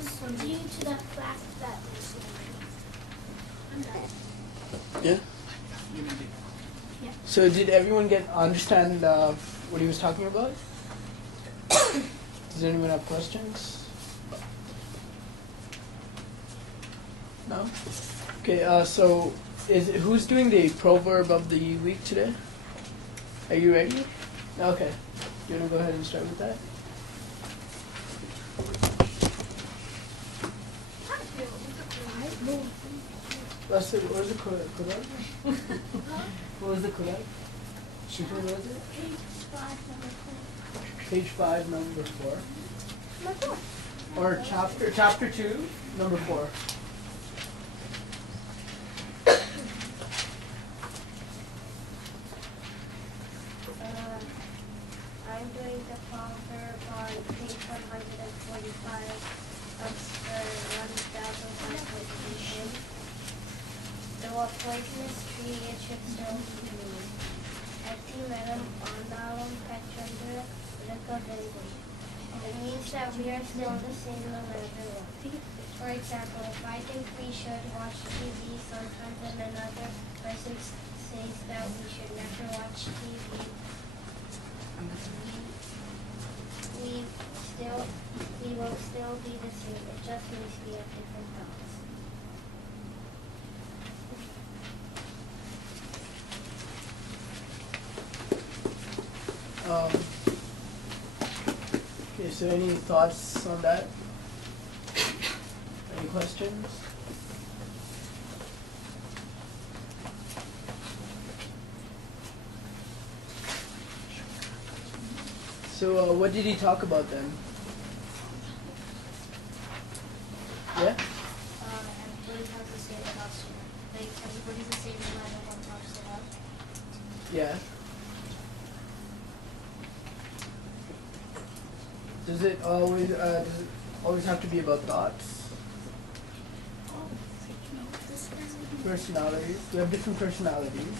was due to the fact that I'm done. Yeah. Yeah. So did everyone understand what he was talking about? Does anyone have questions? No? Okay, so who's doing the proverb of the week today? Are you ready? Okay. You want to go ahead and start with that? What was it correct? What was the correct? What was it? Page 5, number 4. Number 4. Or chapter 2, number 4. I'm doing the proverb on page 145 of the 1005 edition. Though a poisonous tree, it should still be green. Eti venom andalum petrandra recovendi. It means that we are still the same no matter what. For example, if I think we should watch TV sometimes and another person says that we should never watch TV, we will still be the same. It just means we have different thoughts. Okay, so any thoughts on that? Any questions? So what did he talk about then? Yeah? Everybody has the same thoughts. Like, everybody's the same no matter what thoughts they have. Yeah. Does it always have to be about thoughts? Personalities. We have different personalities.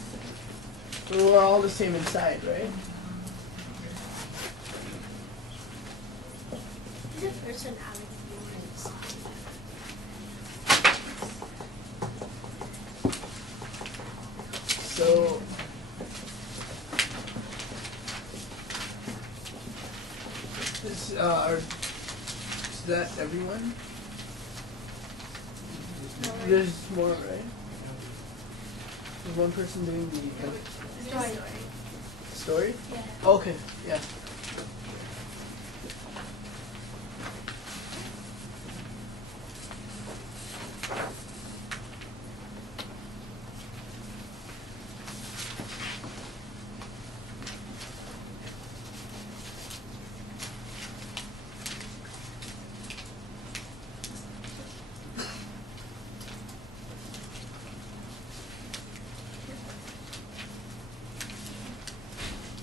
But we're all the same inside, right? Is it personality wise? So is that everyone? There's more, right? There's one person doing the story? Yeah. Okay, yeah.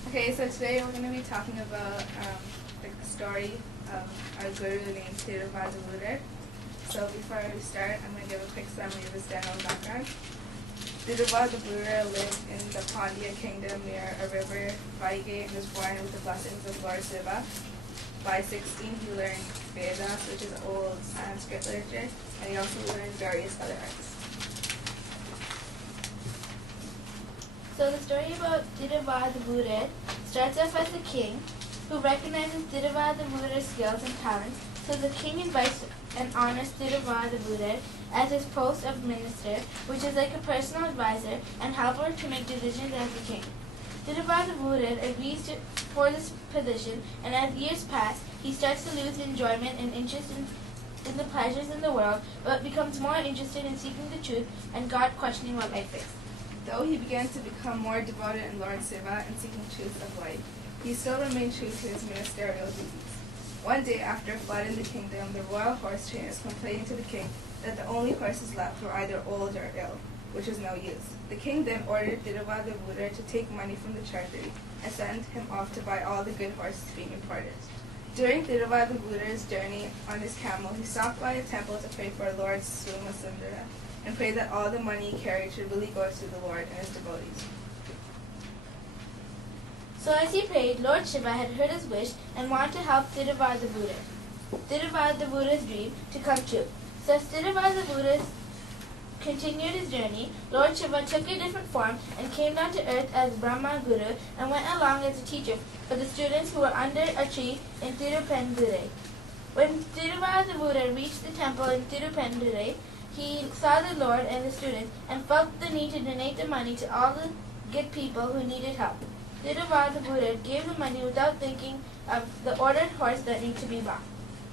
Okay, so today we're going to be talking about the story of our guru named Lambotharan. So before we start, I'm going to give a quick summary of his general background. Lambotharan lived in the Pandya kingdom near a river, Vaige, and was born with the blessings of Lord Shiva. By 16, he learned Vedas, which is old Sanskrit literature, and he also learned various other arts. So the story about Lambotharan starts off as a king who recognizes Lambotharan's skills and talents, so the king invites and honors Lambotharan as his post of minister, which is like a personal advisor and helper to make decisions as the king. Lambotharan agrees for this position, and as years pass, he starts to lose enjoyment and interest in the pleasures in the world, but becomes more interested in seeking the truth and God, questioning what life is. Though he began to become more devoted in Lord Shiva and seeking truth of life, he still remained true to his ministerial duties. One day, after a flood in the kingdom, the royal horse trainers complained to the king that the only horses left were either old or ill, which was no use. The king then ordered Lambotharan to take money from the treasury and send him off to buy all the good horses being imported. During Lambotharan's journey on his camel, he stopped by a temple to pray for Lord Somasundara and prayed that all the money he carried should really go to the Lord and his devotees. So as he prayed, Lord Shiva had heard his wish and wanted to help Lambotharan. Thiruvalluvar's dream to come true. So as Thiruvalluvar continued his journey, Lord Shiva took a different form and came down to earth as Brahma Guru and went along as a teacher for the students who were under a tree in Tirupendurai. When Thiruvalluvar reached the temple in Tirupendurai, he saw the Lord and the students and felt the need to donate the money to all the good people who needed help. Thiruvalluvar gave the money without thinking of the ordered horse that needed to be bought.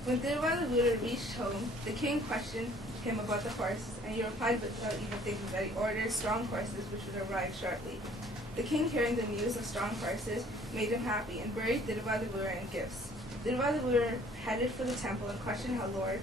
When Thiruvalluvar reached home, the king questioned him about the horse, and he replied without even thinking that he ordered strong horses which would arrive shortly. The king, hearing the news of strong horses, made him happy and buried Thiruvalluvar in gifts. Thiruvalluvar headed for the temple and questioned how Lord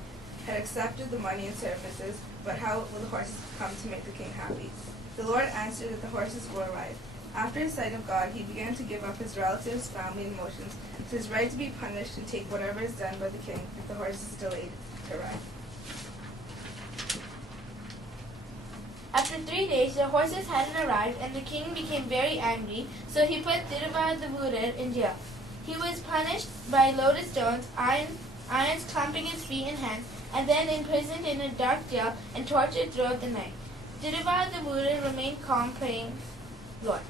had accepted the money and services, but how will the horses come to make the king happy? The Lord answered that the horses will arrive. After the sight of God, he began to give up his relatives, family, and emotions, to his right to be punished and take whatever is done by the king if the horse is delayed to arrive. After 3 days, the horses hadn't arrived, and the king became very angry, so he put Thiruvalluvar in jail. He was punished by loaded stones, irons clamping his feet and hands, and then imprisoned in a dark jail and tortured throughout the night. Thiruvalluvar remained calm, praying, Lord.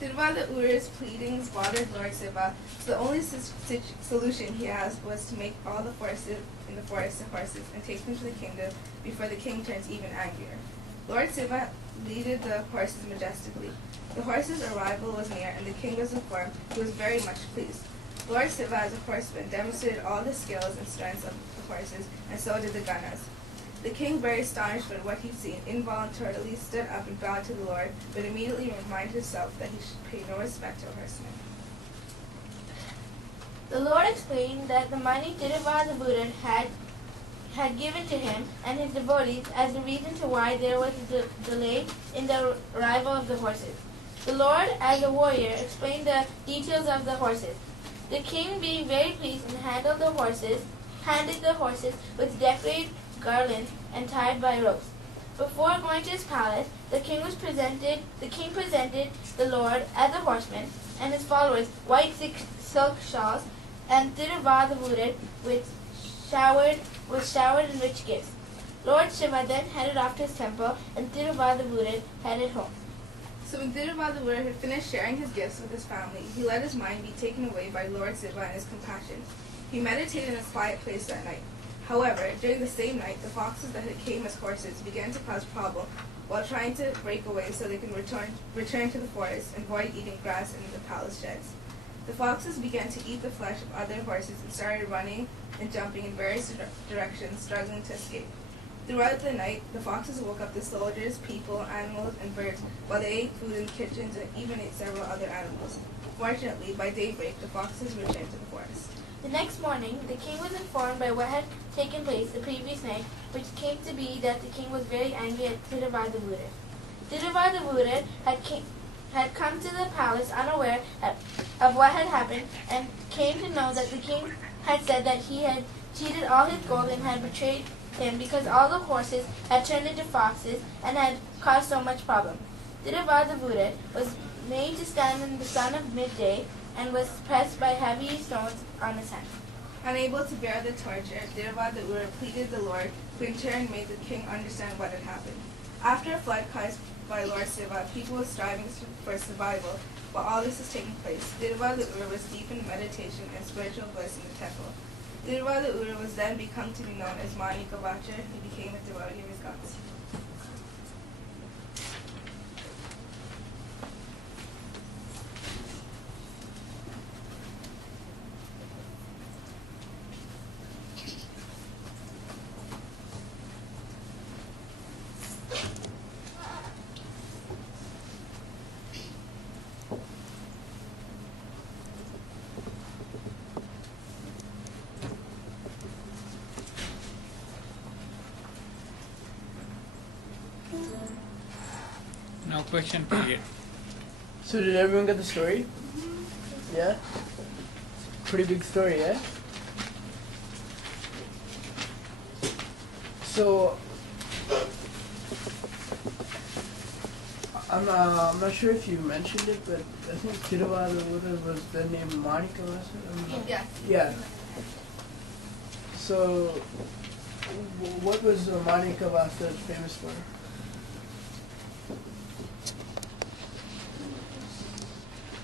Thiruvalluvar's pleadings bothered Lord Shiva, so the only solution he asked was to make all the horses in the forest of horses and take them to the kingdom before the king turns even angrier. Lord Shiva leaded the horses majestically. The horses' arrival was near, and the king was informed. He was very much pleased. Lord Shiva, as a horseman, demonstrated all the skills and strengths of the horses, and so did the gunners. The king, very astonished by what he'd seen, involuntarily stood up and bowed to the Lord, but immediately reminded himself that he should pay no respect to a horseman. The Lord explained that the money Thiruvalluvar had given to him and his devotees as the reason to why there was a delay in the arrival of the horses. The Lord, as a warrior, explained the details of the horses. The king, being very pleased, and handed the horses with decorated garlands and tied by ropes. Before going to his palace, the king presented the Lord as a horseman and his followers white silk shawls, and Thiruvalluvar was showered in rich gifts. Lord Shiva then headed off to his temple, and Thiruvalluvar headed home. So when Thiruvalluvar had finished sharing his gifts with his family, he let his mind be taken away by Lord Shiva and his compassion. He meditated in a quiet place that night. However, during the same night, the foxes that had came as horses began to cause trouble while trying to break away so they can return to the forest and avoid eating grass in the palace sheds. The foxes began to eat the flesh of other horses and started running and jumping in various directions, struggling to escape. Throughout the night, the foxes woke up the soldiers, people, animals, and birds, while they ate food in the kitchens and even ate several other animals. Fortunately, by daybreak, the foxes returned to the forest. The next morning, the king was informed by what had taken place the previous night, which came to be that the king was very angry at Thiruvalluvar. Thiruvalluvar had come to the palace unaware of what had happened, and came to know that the king had said that he had cheated all his gold and had betrayed him because all the horses had turned into foxes and had caused so much problem. Thiruvalluvar was made to stand in the sun of midday and was pressed by heavy stones on his hands. Unable to bear the torture, Thiruvalluvar pleaded the Lord, who in turn made the king understand what had happened. After a flood caused by Lord Shiva, people were striving for survival. While all this was taking place, Thiruvalluvar was deep in meditation and spiritual bliss in the temple. Thiruvalluvar was then become to be known as Manikavacha. He became a devotee of his gods. Now question period. So did everyone get the story? Yeah? Pretty big story, yeah? So, I'm not sure if you mentioned it, but I think Thiruvalluvar was the name Monica, was it? Yeah. Yeah. So, what was Manika Vasa famous for?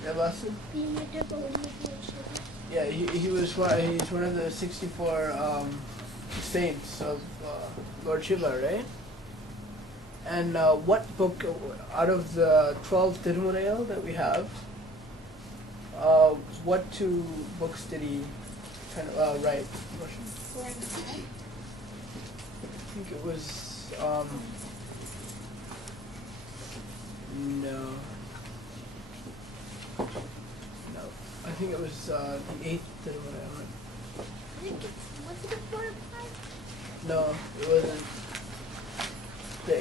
Yeah, Vasa? Being a devotee of Lord Shiva. Yeah, he's one of the 64 saints of Lord Shiva, right? And what book out of the 12 Tirumurayal that we have? What 2 books did he kind of write? Four and five. I think it was no. I think it was the 8th Tirumurayal. I think was it 4 and 5? No, it wasn't.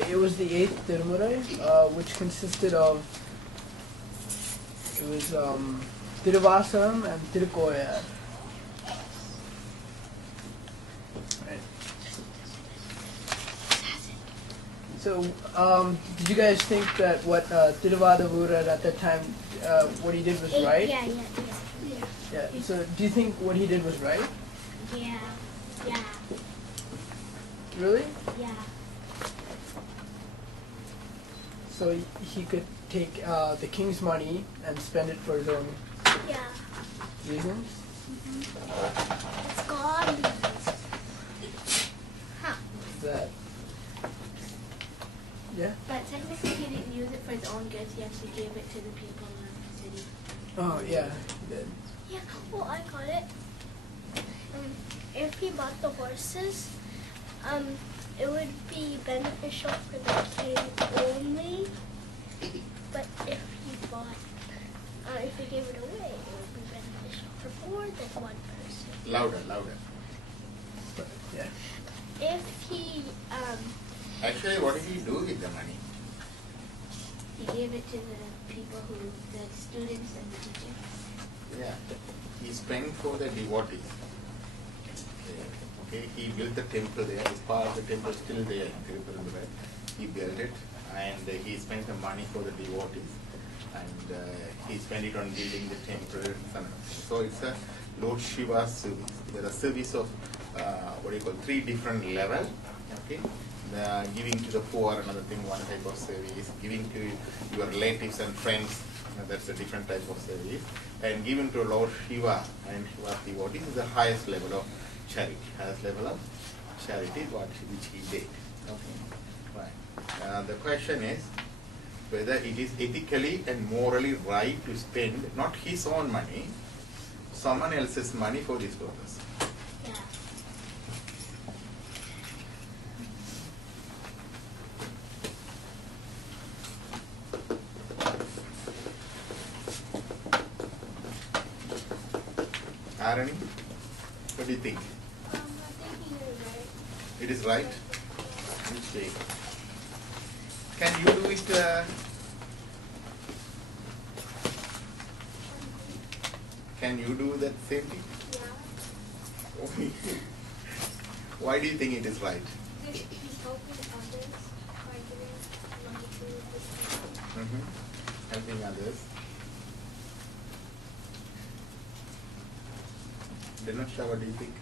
It was the 8th Tirumurai, which consisted of, it was Tiruvasaram and Tirukoyar. Right. So, did you guys think that what Tiruvadavura at that time, what he did was right? Yeah. Yeah. So, do you think what he did was right? Yeah. Really? Yeah. So he could take the king's money and spend it for his own Yeah. reasons? It's godly. Huh. That. Yeah? But technically he didn't use it for his own goods, he actually gave it to the people in the city. Oh, yeah, he did. Yeah. Well, I got it. If he bought the horses, it would be beneficial for the king only. But if he bought, if he gave it away, it would be beneficial for more than one person. Louder. But, yeah. If he, Actually, what did he do with the money? He gave it to the people the students and the teachers. Yeah, he spent for the devotees. Okay, he built the temple there. His part of the temple still there in Tirupurundurai. He built it, and he spent the money for the devotees, and he spent it on building the temple and some. So it's a Lord Shiva service. There are service of 3 different levels. Okay, giving to the poor, another thing, one type of service. Giving to your relatives and friends, that's a different type of service. And giving to Lord Shiva and Shiva's devotees is the highest level of charity. Highest level of charity, which he did. Okay, right. The question is whether it is ethically and morally right to spend not his own money, someone else's money for this purpose. yeah. Arani, what do you think? I think you're right. It is right? Which way? Can you do it? Can you do that same thing? Yeah. Why do you think it is right? He's helping others by giving money to his people. Helping others. Dinesh, what do you think?